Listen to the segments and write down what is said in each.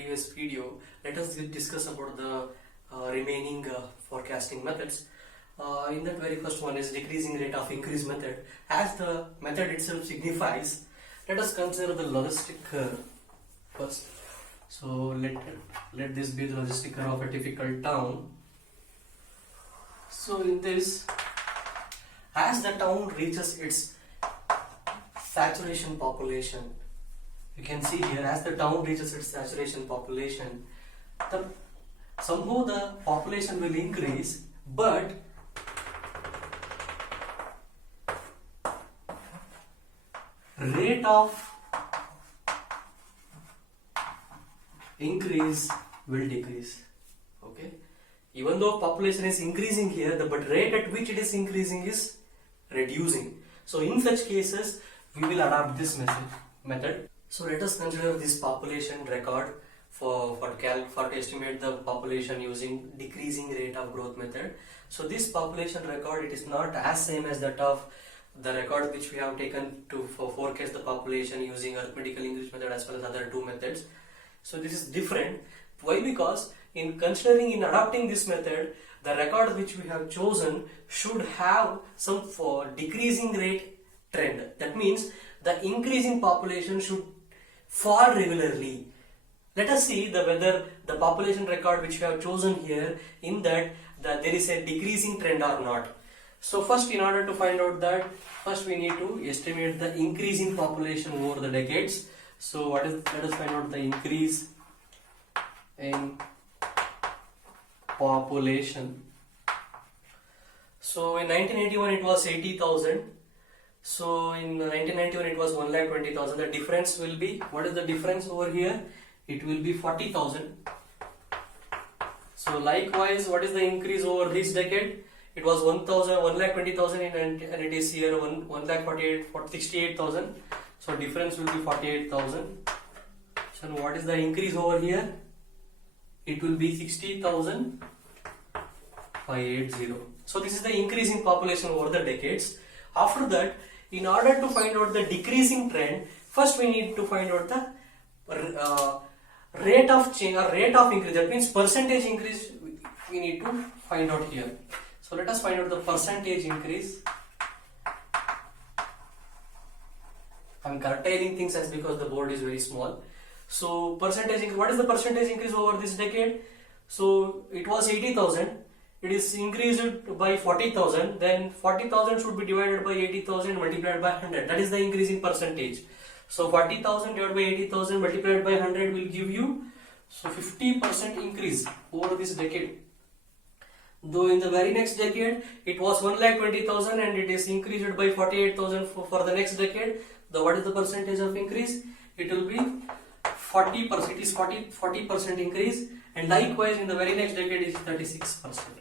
previous video, let us discuss about the remaining forecasting methods. In that very first one is decreasing rate of increase method. As the method itself signifies, let us consider the logistic curve first. So let this be the logistic curve of a typical town. So in this, as the town reaches its saturation population, you can see here, as the town reaches its saturation population, somehow the population will increase, but rate of increase will decrease. Okay, even though population is increasing here, but rate at which it is increasing is reducing. So in such cases, we will adopt this method. So let us consider this population record for to estimate the population using decreasing rate of growth method. So this population record, it is not as same as that of the record which we have taken to forecast the population using arithmetical English method as well as other two methods. So this is different. Why? Because in adopting this method, the record which we have chosen should have some decreasing rate trend. That means the increasing population should fall regularly. Let us see whether the population record which we have chosen here, in that there is a decreasing trend or not. So first, in order to find out that, first we need to estimate the increasing population over the decades. So let us find out the increase in population. So in 1981 it was 80,000. So in 1991 it was 1,20,000. The difference will be, what is the difference over here? It will be 40,000. So likewise, what is the increase over this decade? It was 1,20,000 and it is here 1,68,000. So difference will be 48,000. So what is the increase over here? It will be 60,580. So this is the increase in population over the decades. After that, in order to find out the decreasing trend, first we need to find out the rate of change or rate of increase. That means percentage increase we need to find out here. So let us find out the percentage increase. I am curtailing things as because the board is very small. So percentage increase, what is the percentage increase over this decade? So it was 80,000. It is increased by 40,000. Then 40,000 should be divided by 80,000 multiplied by 100. That is the increase in percentage. So 40,000 divided by 80,000 multiplied by 100 will give you 50% increase over this decade. Though in the very next decade it was 1,20,000 and it is increased by 48,000 for the next decade. What is the percentage of increase? It will be 40%. It is 40% increase, and likewise in the very next decade is 36%.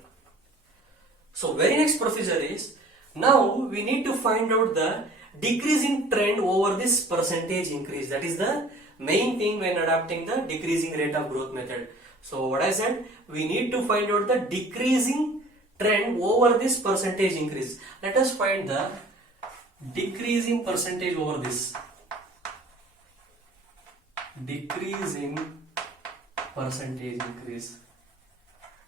So very next procedure is, now we need to find out the decreasing trend over this percentage increase. That is the main thing when adopting the decreasing rate of growth method. So what I said, we need to find out the decreasing trend over this percentage increase. Let us find the decreasing percentage over this. Decreasing percentage increase.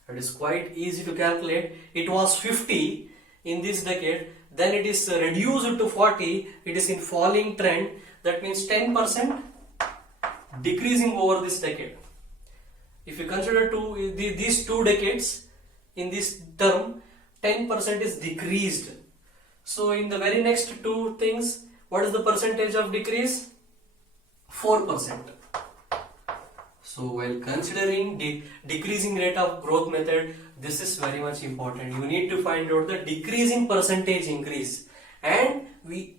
It is quite easy to calculate. It was 50 in this decade, then it is reduced to 40. It is in falling trend. That means 10% decreasing over this decade. If you consider these 2 decades in this term, 10% is decreased. So in the very next 2 things, what is the percentage of decrease? 4%. So while considering decreasing rate of growth method, this is very much important. You need to find out the decreasing percentage increase, and we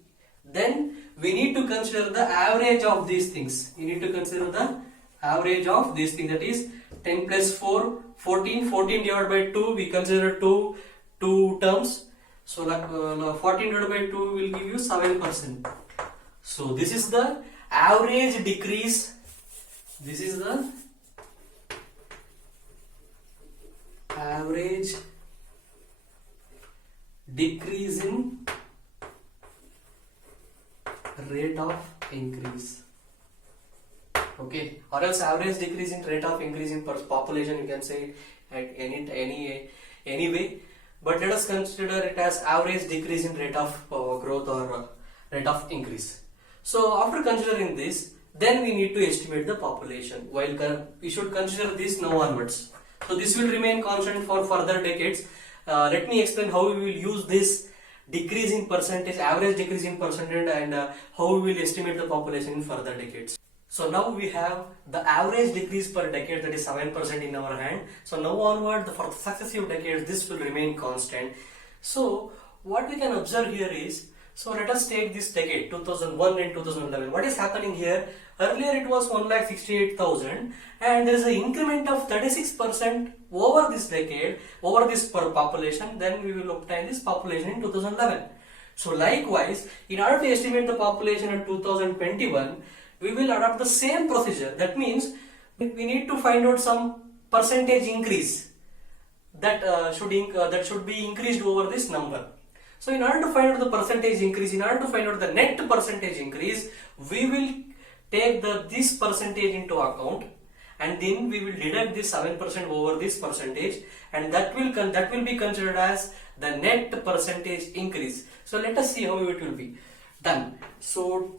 need to consider the average of these things. You need to consider the average of these things, that is 10 plus 4, 14. 14 divided by 2, we consider two terms. So 14 divided by 2 will give you 7%. So this is the average decrease. This is the average decreasing rate of increase. Okay, or else average decrease in rate of increase in population, you can say at any way. But let us consider it as average decrease in rate of growth or rate of increase. So after considering this, then we need to estimate the population. While we should consider this now onwards. So this will remain constant for further decades. Let me explain how we will use this decrease in percentage, average decrease in percentage, and how we will estimate the population in further decades. So now we have the average decrease per decade, that is 7% in our hand. So now onward, for successive decades, this will remain constant. So what we can observe here is, so let us take this decade 2001 and 2011. What is happening here? Earlier it was 1,68,000 and there is an increment of 36% over this decade, over this per population. Then we will obtain this population in 2011. So likewise, in order to estimate the population in 2021, we will adopt the same procedure. That means we need to find out some percentage increase that should be increased over this number. So in order to find out the percentage increase, in order to find out the net percentage increase, we will take this percentage into account, and then we will deduct this 7% over this percentage, and that will be considered as the net percentage increase. So let us see how it will be done. So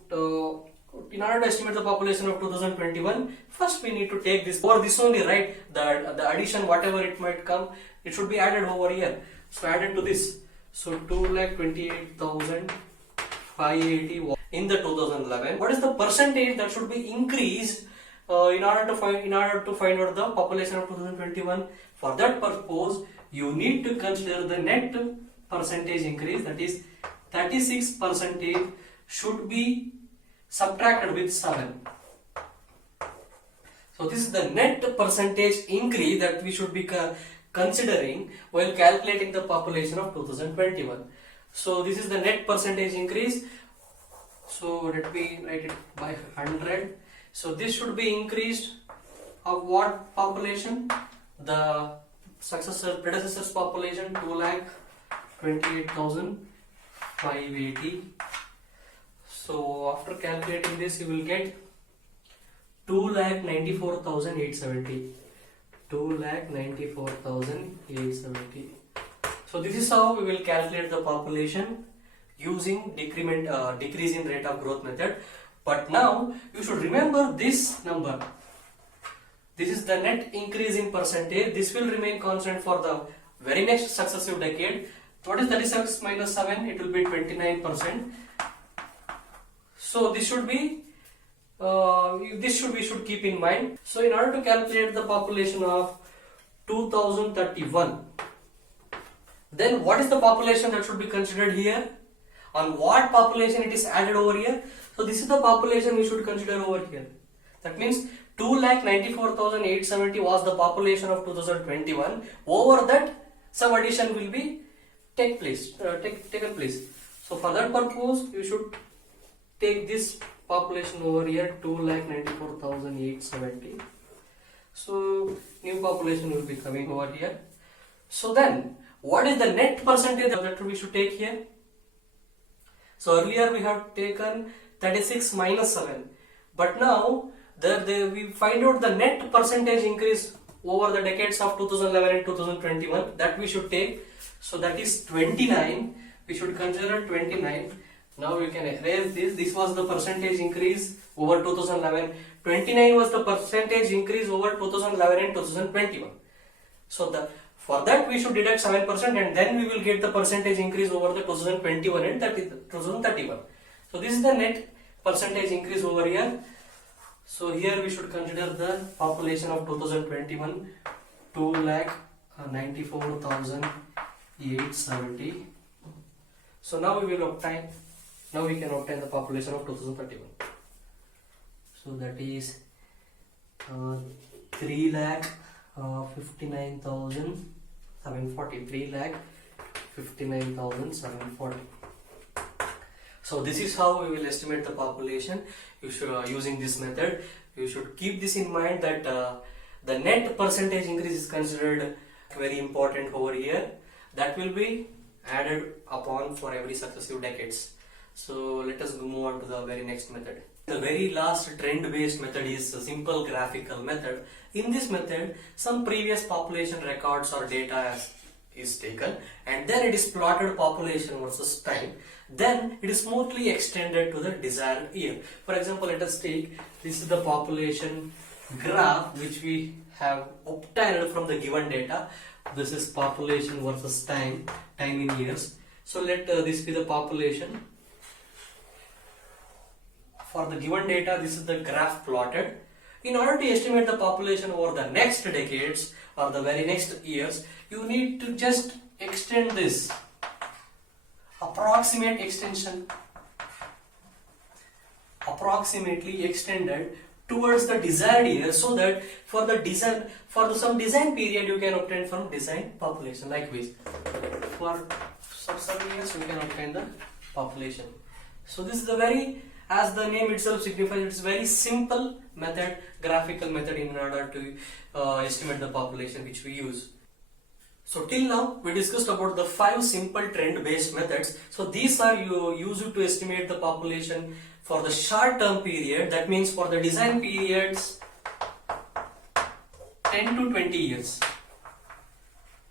in order to estimate the population of 2021, first we need to take this over this only, right? The addition, whatever it might come, it should be added over here. So added to this. So 2,28,580 in the 2011. What is the percentage that should be increased in order to find out the population of 2021? For that purpose, you need to consider the net percentage increase, that is 36% should be subtracted with 7. So this is the net percentage increase that we should be considering while calculating the population of 2021. So this is the net percentage increase. So let me write it by 100. So this should be increased of what population? The predecessor's population, 2,28,580. So after calculating this, you will get 2,94,870. 2,94,870. So this is how we will calculate the population using decrease in rate of growth method. But now you should remember this number. This is the net increase in percentage. This will remain constant for the very next successive decade. What is 36 minus 7? It will be 29%. So this should be we should keep in mind. So in order to calculate the population of 2031, then what is the population that should be considered here? On what population it is added over here? So this is the population we should consider over here. That means 2,94,870 was the population of 2021. Over that, some addition will be taken place. So for that purpose, you should take this population over here, 2,94,870. So new population will be coming over here. So then, what is the net percentage that we should take here? So earlier we have taken 36 minus 7, but now we find out the net percentage increase over the decades of 2011 and 2021 that we should take. So that is 29. We should consider 29. Now we can erase this. This was the percentage increase over 2011. 29 was the percentage increase over 2011 and 2021. So for that we should deduct 7%, and then we will get the percentage increase over the 2021 and 2031. So this is the net percentage increase over here. So here we should consider the population of 2021, 2,94,870. So now we can obtain the population of 2031. So that is 3,59,740. 3,59,740. So this is how we will estimate the population. You should using this method. You should keep this in mind that the net percentage increase is considered very important over here. That will be added upon for every successive decades. So let us move on to the very next method. The very last trend-based method is a simple graphical method. In this method, some previous population records or data is taken and then it is plotted population versus time. Then it is smoothly extended to the desired year. For example, let us take this is the population graph which we have obtained from the given data. This is population versus time in years. So let this be the population. For the given data, this is the graph plotted. In order to estimate the population over the next decades or the very next years, you need to just extend this approximate extension, approximately extended towards the desired year, so that for some design period you can obtain from design population. Likewise, for some years you can obtain the population. So this is the very, as the name itself signifies, it's very simple method, graphical method in order to estimate the population which we use. So till now we discussed about the 5 simple trend based methods. So these are used to estimate the population for the short term period, that means for the design periods 10 to 20 years.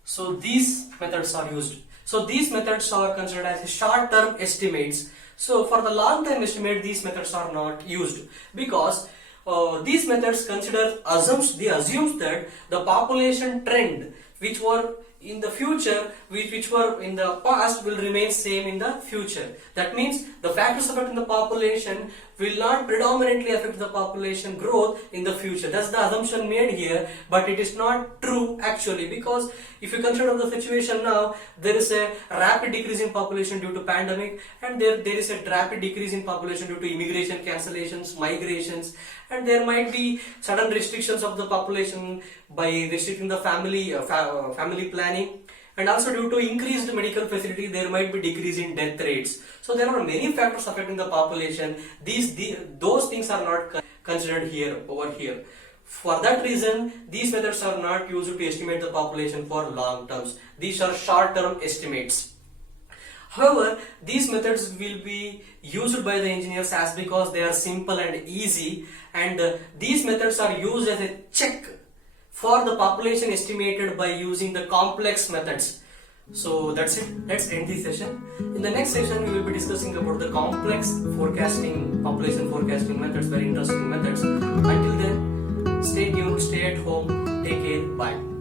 So these methods are used. So these methods are considered as short term estimates. So for the long term estimate, these methods are not used because these methods assumes that the population trend which were in the future, which were in the past, will remain same in the future. That means the factors affecting the population will not predominantly affect the population growth in the future. That's the assumption made here, but it is not true actually, because if you consider the situation now, there is a rapid decrease in population due to pandemic, and there is a rapid decrease in population due to immigration cancellations, migrations, and there might be sudden restrictions of the population by restricting the family planning, and also due to increased medical facility there might be decrease in death rates. So there are many factors affecting the population. Those things are not considered here over here. For that reason, these methods are not used to estimate the population for long terms. These are short term estimates. However, these methods will be used by the engineers as because they are simple and easy, and these methods are used as a check for the population estimated by using the complex methods. So that's it. Let's end this session. In the next session, we will be discussing about the complex forecasting, population forecasting methods, very interesting methods. Until then, stay tuned, stay at home, take care, bye.